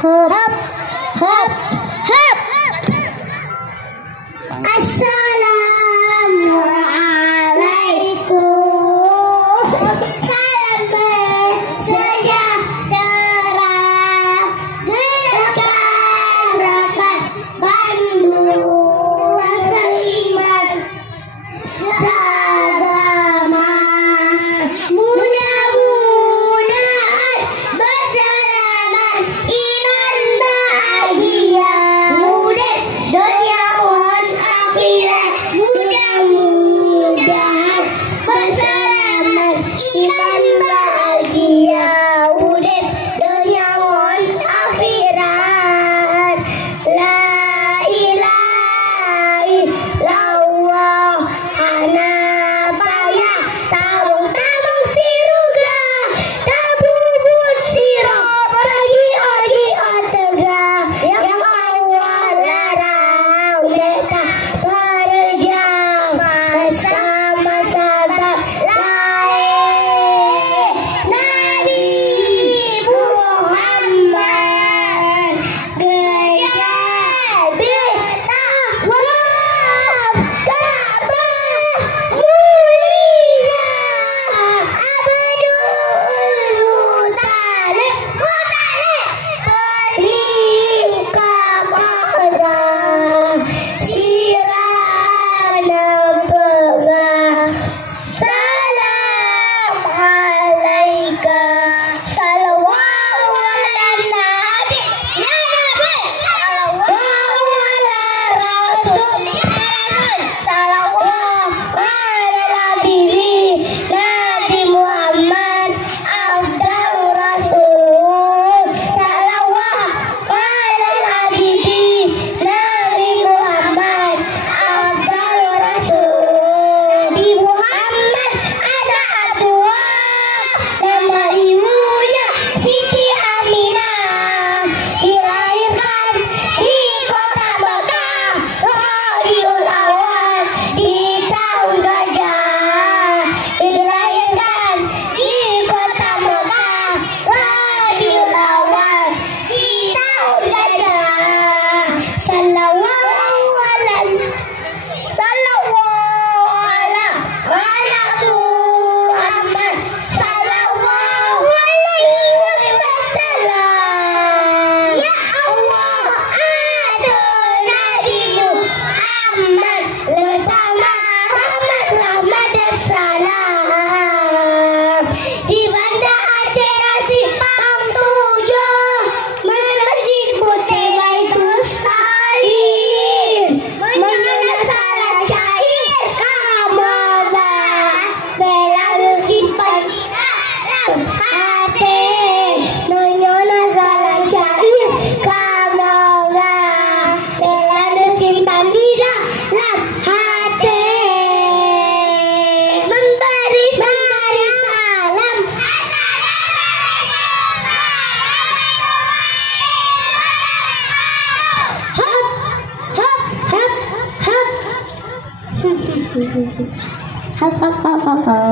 Hop, hop, hop. Assalamualaikum. Salam bersejahtera. Gerakan Bandung seiman seagama. Mudah-mudahan bersalaman iman bahagia. Dunia mohon akhirat. Mudah-mudahan bersalaman iman bahagia. Dunia mohon akhirat. La ilaha illallah. Hanabaya tabung-tabung siruga. Tabubut sirop pergi oji otega. Yang awal larang beta perjang bersama sahabat lain. Nabi Muhammad gaya beta waf Ka'bah mulia. Abdul Muttalib peling Ka'bah sirana pegah. Salam alaika. Salawatu ala nabi ya nabi. Salawatu ala rasul ya rasul. Salawatu ala nabi Nabi Muhammad afdal rasul. Salawatu ala nabi Nabi Muhammad afdal rasul. Nabi Muhammad ada dua, nama ibunya Siti Aminah. Dilahirkan di kota Mekah Rabiul Awal di tahun gajah. Dilahirkan di kota Mekah Rabiul Awal di tahun gajah. Sallallahu alaihi Muhammad sallallahu alaihi wasallam. Ya Allah, aduh Nabi Muhammad pertama rahmat dan salam. Di Banda Aceh Rasih Pang 7 Masjid Putih Baitul Salim. Menyono salat cair kamoga bela simpan di dalam hati. Menyono salat cair kamoga bela simpan di dalam hati. Memberi salam. Hop, hop, hop, hop. Hop, hop, hop, hop, hop.